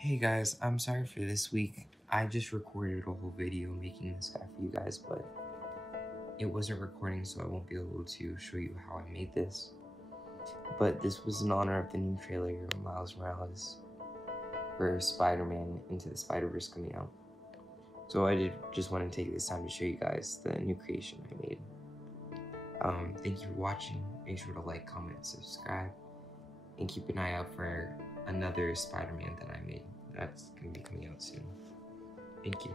Hey guys, I'm sorry for this week. I just recorded a whole video making this guy for you guys, but it wasn't recording, so I won't be able to show you how I made this. But this was in honor of the new trailer of Miles Morales for Spider-Man Into the Spider-Verse coming out. So I just want to take this time to show you guys the new creation I made. Thank you for watching. Make sure to like, comment, subscribe, and keep an eye out for another Spider-Man that I made. That's going to be coming out soon. Thank you.